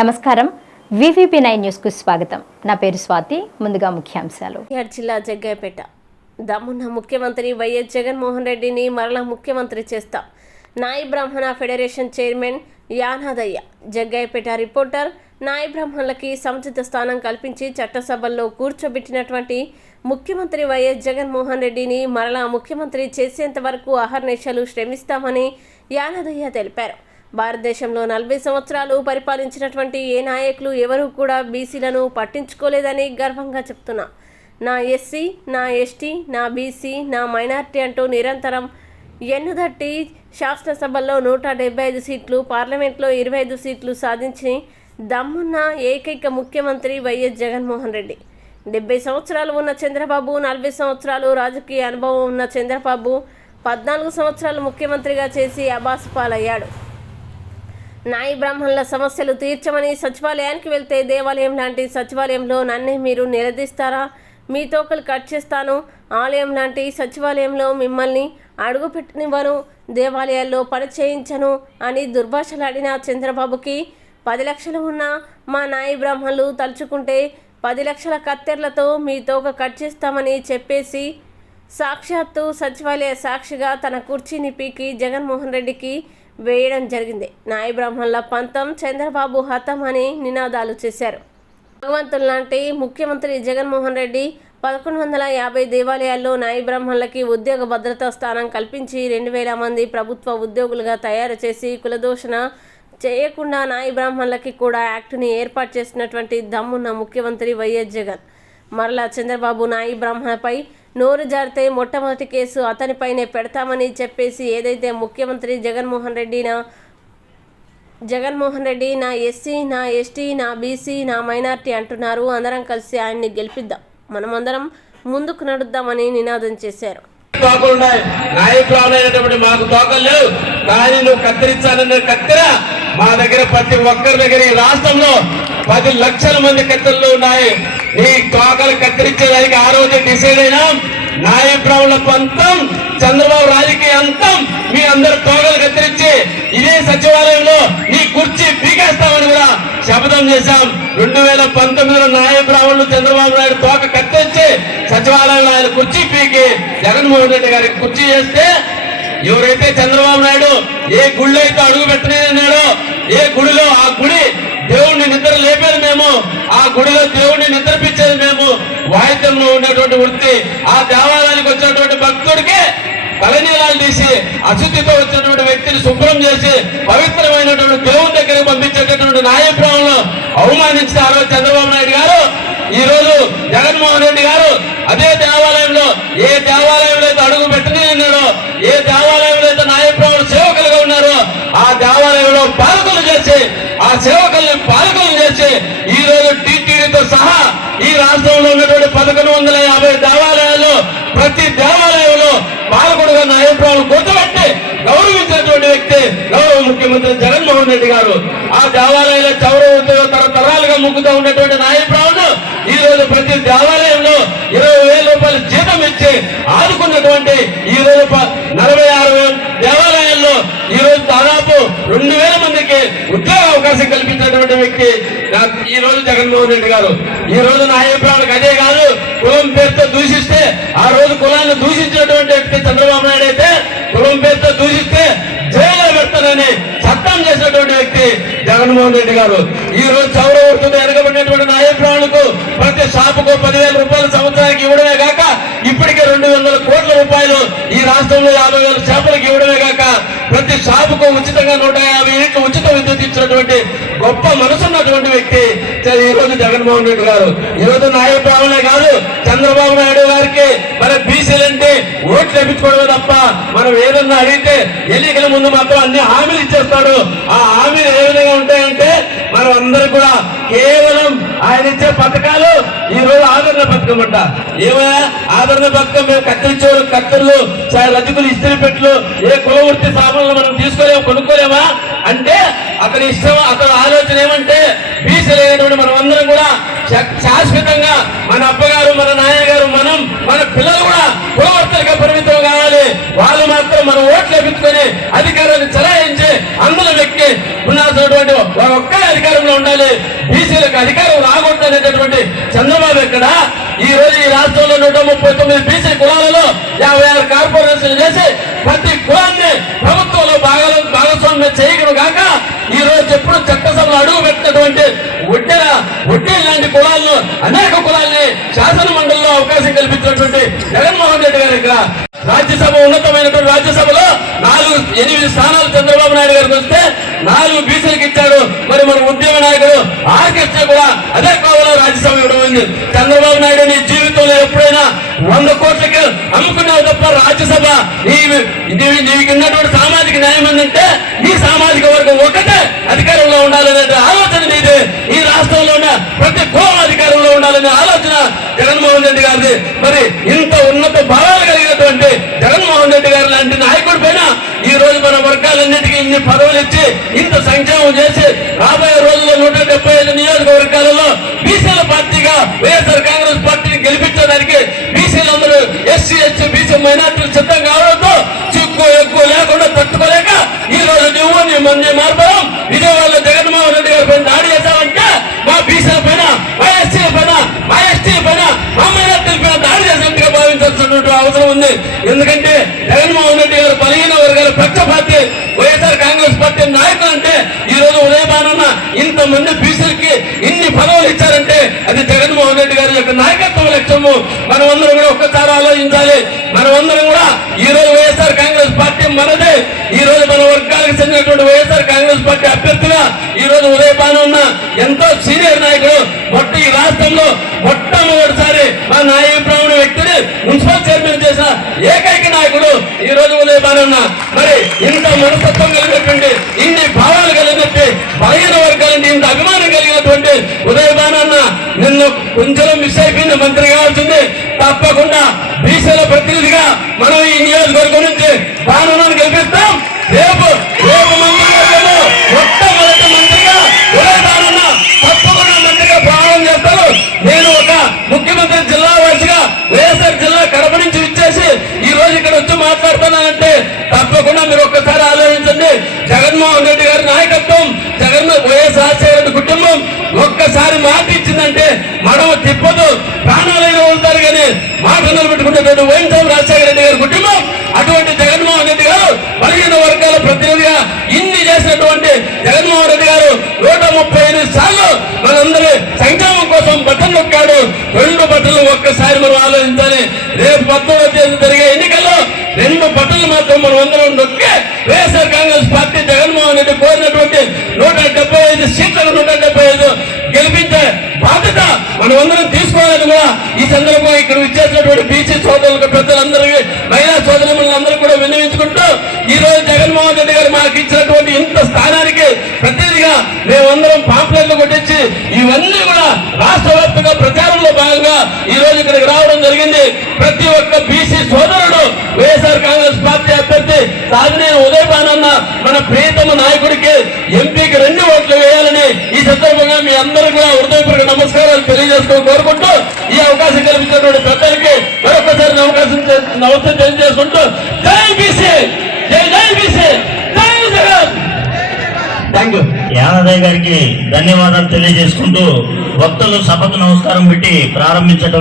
నమస్కారం. VVP nine న్యూస్కు స్వాగతం. నా పేరు స్వాతి ముందుగా ముఖ్యాంశాలు. జిల్లా జగ్గయ్యపేట. దమ్మున్న ముఖ్యమంత్రి వైఎస్ జగన్మోహన్ రెడ్డిని మరలా ముఖ్యమంత్రి చేస్తాం. Nayi Brahmana federation chairman Yanadayya Jaggayyapeta reporter. Nayi బ్రాహ్మణులకి సముచిత స్థానం కల్పించి చట్టసభల్లో కూర్చోబెట్టినటువంటి ముఖ్యమంత్రి వైఎస్ జగన్మోహన్ రెడ్డిని మరలా ముఖ్యమంత్రి చేసేంత వరకు అహర్నిశలు శ్రమిస్తామని యానాదయ్య తెలిపారు. భారతదేశంలో నలభై సంవత్సరాలు పరిపాలించినటువంటి ఏ నాయకులు ఎవరూ కూడా బీసీలను పట్టించుకోలేదని గర్వంగా చెప్తున్నా. నా ఎస్సీ నా ఎస్టీ నా బీసీ నా మైనార్టీ అంటూ నిరంతరం ఎన్నుదట్టి శాసనసభల్లో నూట డెబ్బై ఐదు సీట్లు పార్లమెంట్లో ఇరవై ఐదు సీట్లు సాధించి దమ్మున్న ఏకైక ముఖ్యమంత్రి వైఎస్ జగన్మోహన్ రెడ్డి. డెబ్బై సంవత్సరాలు ఉన్న చంద్రబాబు నలభై సంవత్సరాలు రాజకీయ అనుభవం ఉన్న చంద్రబాబు పద్నాలుగు సంవత్సరాలు ముఖ్యమంత్రిగా చేసి అబాసు పాలయ్యాడు. నాయి బ్రాహ్మణుల సమస్యలు తీర్చమని సచివాలయానికి వెళ్తే దేవాలయం లాంటి సచివాలయంలో నన్నే మీరు నిలదీస్తారా? మీ తోకలు కట్ చేస్తాను. ఆలయం లాంటి సచివాలయంలో మిమ్మల్ని అడుగుపెట్టనివ్వను. దేవాలయాల్లో పని చేయించను అని దుర్భాషలాడిన చంద్రబాబుకి పది లక్షలు ఉన్న మా నాయి బ్రాహ్మణులు తలుచుకుంటే పది లక్షల కత్తెర్లతో మీ తోక కట్ చేస్తామని చెప్పేసి సాక్షాత్తు సచివాలయ సాక్షిగా తన కుర్చీని పీకి జగన్మోహన్ రెడ్డికి వేయడం జరిగింది. నాయ బ్రాహ్మణుల పంతం చంద్రబాబు హతం అని నినాదాలు చేశారు. భగవంతులు లాంటి ముఖ్యమంత్రి జగన్మోహన్ రెడ్డి పదకొండు వందల యాభై దేవాలయాల్లో నాయ బ్రాహ్మణులకి ఉద్యోగ భద్రతా స్థానం కల్పించి రెండు వేల మంది ప్రభుత్వ ఉద్యోగులుగా తయారు చేసి కులదోషణ చేయకుండా నాయ బ్రాహ్మణులకి కూడా యాక్ట్ని ఏర్పాటు చేసినటువంటి దమ్మున్న ముఖ్యమంత్రి వైఎస్ జగన్. మరలా చంద్రబాబు నాయి బ్రహ్మపై నోరు జారితే మొట్టమొదటి కేసు అతనిపైనే పెడతామని చెప్పేసి ఏదైతే ముఖ్యమంత్రి జగన్మోహన్ రెడ్డి నా జగన్మోహన్ రెడ్డి నా ఎస్సీ నా ఎస్టీ నా బీసీ నా మైనార్టీ అంటున్నారు. అందరం కలిసి ఆయన్ని గెలిపిద్దాం. మనమందరం ముందుకు నడుద్దామని నినాదం చేశారు. నాయకులు మాకు తోకలు కానీ నువ్వు కత్తిరించాలన్న మా దగ్గర ప్రతి ఒక్కరి దగ్గర ఈ రాష్ట్రంలో పది లక్షల మంది కత్తెరలు ఉన్నాయి. నీ తోకలు కత్తిరించేదానికి ఆ రోజే డిసైడ్ అయినాం. నాయప్రావులకు అంతం చంద్రబాబు రాజకీయ అంతం. మీ అందరు తోకలు కత్తిరించి ఇదే సచివాలయంలో నీ కుర్చీ పీకేస్తామని కూడా శపథం చేశాం. రెండు వేల పంతొమ్మిదిలో నాయబ్రాహ్మణులు చంద్రబాబు నాయుడు తోక కత్తిరించి సచివాలయంలో ఆయన కుర్చీ పీకి జగన్మోహన్ రెడ్డి గారికి కుర్చీ చేస్తే ఎవరైతే చంద్రబాబు నాయుడు ఏ గుళ్ళైతే అయితే అడుగు పెట్టలేదన్నాడో ఏ గుడిలో ఆ గుడి దేవుణ్ణి నిద్ర లేపేది గుడిలో దేవుడిని నిద్రపించేది మేము. వాయిద్యంలో ఉన్నటువంటి వృత్తి ఆ దేవాలయానికి వచ్చినటువంటి భక్తుడికి తలనీలాలు తీసి అశుద్ధితో వచ్చినటువంటి వ్యక్తిని శుభ్రం చేసి పవిత్రమైనటువంటి దేవుని దగ్గరికి పంపించేటటువంటి నాయకులను అవమానించిన ఆ రోజు చంద్రబాబు నాయుడు గారు ఈ రోజు జగన్మోహన్ రెడ్డి గారు అదే దేవాలయంలో ఏ దేవాలయంలో అయితే అడుగు పెట్టని ఉన్నాడో ఏ దేవాలయంలో అయితే నాయకులు సేవకులుగా ఉన్నారో ఆ దేవాలయంలో పాలకులు చేసి ఆ సేవకుల్ని పాలకులు చేసి ఈ రోజు ఈ రాష్ట్రంలో ఉన్నటువంటి పదకొండు వందల యాభై దేవాలయాల్లో ప్రతి దేవాలయంలో పాలకుడుగా నాయకురాలు గుర్తుపెట్టి గౌరవించినటువంటి వ్యక్తి గౌరవ ముఖ్యమంత్రి జగన్మోహన్ రెడ్డి గారు. ఆ దేవాలయంలో చౌరవతో తరతరాలుగా ముగ్గుతూ ఉన్నటువంటి నాయకురాలు ఈ రోజు ప్రతి దేవాలయంలో ఇరవై వేల రూపాయలు జీతం ఇచ్చి ఆదుకున్నటువంటి ఈ రోజు నలభై ఆరు వేల దేవాలయాల్లో ఈ రోజు దాదాపు రెండు వేల మందికి ఉద్యోగ అవకాశం కల్పించినటువంటి వ్యక్తి ఈ రోజు జగన్మోహన్ రెడ్డి గారు. ఈ రోజు నా అభిప్రాయాలకు అదే కాదు కులం పేరుతో దూషిస్తే ఆ రోజు కులాన్ని దూషించినటువంటి వ్యక్తి చంద్రబాబు నాయుడు అయితే కులం పేరుతో దూషిస్తే జైల్లో పెడతానని చట్టం చేసినటువంటి వ్యక్తి జగన్మోహన్ రెడ్డి గారు. ఈ రోజు చౌరవర్తుడు నా అభిప్రాయాలకు ప్రతి షాపుకు పదివేల రూపాయల సంవత్సరానికి ఇవ్వడమే కాక ఇప్పటికే రెండు వందల కోట్ల రూపాయలు ఈ రాష్ట్రంలో యాభై వేల షాపులకు ఇవ్వడమే కాక ప్రతి షాపుకు ఉచితంగా నూట యాభై యూనిట్లు జగన్మోహన్ రెడ్డి గారు. ఈ రోజు నాయకులే కాదు చంద్రబాబు నాయుడు గారికి మన బీసీలంటే ఓట్లు లభించుకోవడమే తప్ప మనం ఏదన్నా అడిగితే ఎన్నికల ముందు మాత్రం అన్ని హామీలు ఇచ్చేస్తాడు. ఆ హామీలు ఏ విధంగా ఉంటాయంటే మనం అందరూ కూడా కేవలం ఆయన ఇచ్చే పథకాలు ఈ రోజు ఆదరణ పథకం అంట. ఏమయ్యా? ఆదరణ పథకం మేము కత్తిరించేవారు కత్తెర్లు రజకులు ఇస్త్రీ పెట్లు ఏ కులవృత్తి సామాన్లు మనం తీసుకోలేము కొనుక్కోలేమా? అంటే అతని ఇష్టం అతని ఆలోచన ఏమంటే బీసీలైనటువంటి మనం అందరం కూడా శా- శాశ్వతంగా మన అబ్బగారు మన నాయనగారు మనం మన పిల్లలు కూడా కులవర్తలుగా పరిమితం కావాలి వాళ్ళు మాత్రం మనం అధికారాన్ని చలాయించే అందులో వ్యక్తి ఉన్నటువంటి ఒక్క అధికారంలో ఉండాలి. బీసీలకు అధికారం రాకూడదు అనేటటువంటి చంద్రబాబు ఎక్కడ? ఈ రోజు ఈ రాష్ట్రంలో నూట ముప్పై తొమ్మిది బీసీ కులాలలో యాభై ఆరు కార్పొరేషన్లు చేసి ప్రతి కులాన్ని ప్రభుత్వంలో భాగాలు భాగస్వామ్యం చేయగలను కాక ఈ రోజు ఎప్పుడు చట్టసభలో అడుగు పెట్టినటువంటి వడ్డీల వడ్డీ లాంటి కులాలను అనేక గెలిపించినటువంటి జగన్మోహన్ రెడ్డి గారు ఇక్కడ రాజ్యసభ ఉన్నతమైనటువంటి రాజ్యసభలో నాలుగు ఎనిమిది స్థానాలు చంద్రబాబు నాయుడు గారికి వస్తే నాలుగు బీసీలకు ఇచ్చాడు. మరి మన ఉద్యమ నాయకుడు ఆర్కెస్ట్ర కూడా అదే కోవలో రాజ్యసభ ఇవ్వడం ఉంది. చంద్రబాబు నాయుడు నీ జీవితంలో ఎప్పుడైనా వంద కోట్లకి అమ్ముకున్నావు తప్ప రాజ్యసభ నీవి సామాజిక న్యాయం ఏంటంటే ఈ సామాజిక వర్గం ఒకటే అధికారంలో ఉండాలనే ఆలోచన నీది ఈ రాష్ట్రంలో ఉన్న ప్రతి కులం అధికారంలో ఉండాలనే ఆలోచన జగన్మోహన్ రెడ్డి గారిది. మరి ఇంత ఉన్నత భావాలు కలిగినటువంటి జగన్మోహన్ రెడ్డి గారు లాంటి నాయకుడి పైన ఈ రోజు మన వర్గాలన్నిటికీ ఇన్ని పదవులు ఇచ్చి ఇంత సంక్షేమం చేసి రాబోయే రోజుల్లో నూట డెబ్బై ఉంది. ఎందుకంటే జగన్మోహన్ రెడ్డి గారు బలహీన వర్గాల పక్షపాతి వైఎస్ఆర్ కాంగ్రెస్ పార్టీ నాయకులు అంటే ఈ రోజు ఉదయపానన్న ఇంతమంది బీసీలకి ఇన్ని పదవులు ఇచ్చారంటే అది జగన్మోహన్ రెడ్డి గారి యొక్క నాయకత్వం లక్ష్యము. మనమందరం కూడా ఒక్కసారి ఆలోచించాలి. మనమందరం కూడా ఈ రోజు వైఎస్ఆర్ కాంగ్రెస్ పార్టీ మనదే. ఈ రోజు మన వర్గాలకు చెందినటువంటి వైఎస్ఆర్ కాంగ్రెస్ పార్టీ అభ్యర్థిగా ఈ రోజు ఉదయపాన ఉన్న ఎంతో సీనియర్ నాయకుడు మొట్ట ఈ రాష్ట్రంలో మొట్టమొదటిసారి మా నాయ వ్యక్తిని మున్సిపల్ చైర్మన్ చేసిన ఏకైక నాయకుడు ఈ రోజు ఉదయపాన ఉన్న. మరి ఇంత మనస్తత్వం కలిగినటువంటి ఇన్ని భావాలు కలిగినట్టు బలహీన వర్గాలంటే ఇంత అభిమానం కలిగినటువంటి ఉదయపాన అన్న నిన్ను కొంచెం మిస్ అయిపోయింది మంత్రి కావాల్సింది తప్పకుండా బీసీల ప్రతినిధిగా మనం ఈ నియోజకవర్గం నుంచి బాణాలను గెలిపిస్తాం. రేపు రేపు మంత్రివర్గంలో మొట్టమొదటి మంత్రిగా ఉదయదానన్న తప్పకుండా మంత్రిగా ప్రారంభం చేస్తారు. నేను ఒక ముఖ్యమంత్రి జిల్లా వాసిగా వైఎస్ఆర్ జిల్లా కడప నుంచి ఇచ్చేసి ఈ రోజు ఇక్కడ వచ్చి మాట్లాడుతున్నానంటే తప్పకుండా మీరు ఒక్కసారి ఆలోచించండి. జగన్మోహన్ రెడ్డి గారి నాయకత్వం జగన్ వైఎస్ఆర్ రెడ్డి కుటుంబం ఒక్కసారి మాట ఇచ్చిందంటే మనం తిప్పదు. ప్రాణాలైన ఉంటారు కానీ మాట నిలబెట్టుకునేటువంటి వైఎస్ఆర్ రాజశేఖర రెడ్డి గారి కుటుంబం అటువంటి జగన్మోహన్ రెడ్డి గారు బలహీన వర్గాల ప్రతినిధిగా ఇన్ని ఉన్నటువంటి జగన్మోహన్ రెడ్డి గారు నూట ముప్పై ఎనిమిది సార్లు మనందరి సంక్షేమం కోసం బట్టలు నొక్కాడు. రెండు బట్టలు ఒక్కసారి మనం ఆలోచించాలి. రేపు పద్దెనిమిదో తేదీ జరిగే ఎన్నికల్లో రెండు బట్టలు మాత్రం మనం అందరం నొక్కి వైఎస్ఆర్ కాంగ్రెస్ పార్టీ జగన్మోహన్ రెడ్డి కోరినటువంటి నూట డెబ్బై ఐదు సీట్లకు నూట డెబ్బై ఐదు గెలిపించే బాధ్యత మనం అందరం తీసుకోవాలని కూడా ఈ సందర్భంగా ఇక్కడ ఇచ్చేసినటువంటి బీసీ సోదరులకు పెద్దలందరికీ మహిళా సోదరులందరూ కూడా విన్నవించుకుంటూ ఈ రోజు జగన్మోహన్ రెడ్డి గారు మాకు ఇచ్చినటువంటి ఇంత స్థానానికి ప్రతినిధిగా మేమందరం పాంప్లెట్లు కొట్టించి ఇవన్నీ కూడా రాష్ట్ర వ్యాప్తంగా ప్రచారంలో భాగంగా ఈ రోజు ఇక్కడికి రావడం జరిగింది. ప్రతి ఒక్క బీసీ సోదరుడు వైఎస్ఆర్ కాంగ్రెస్ పార్టీ అభ్యర్థి సాధనేని ఉదయపానన్న మన ప్రియతమ నాయకుడికి ఎంపీకి రెండు ఓట్లు వేయాలని ఈ సందర్భంగా మీ అందరూ కూడా హృదయపూర్వక నమస్కారాలు తెలియజేసుకొని కోరుకుంటూ ఈ అవకాశం కల్పించినటువంటి పెద్దలకి మరొకసారి అవకాశం నమస్తే తెలియజేసుకుంటూ యూ గారికి ధన్యవాదాలు తెలియజేసుకుంటూ భక్తులు సభకు నమస్కారం పెట్టి ప్రారంభించడం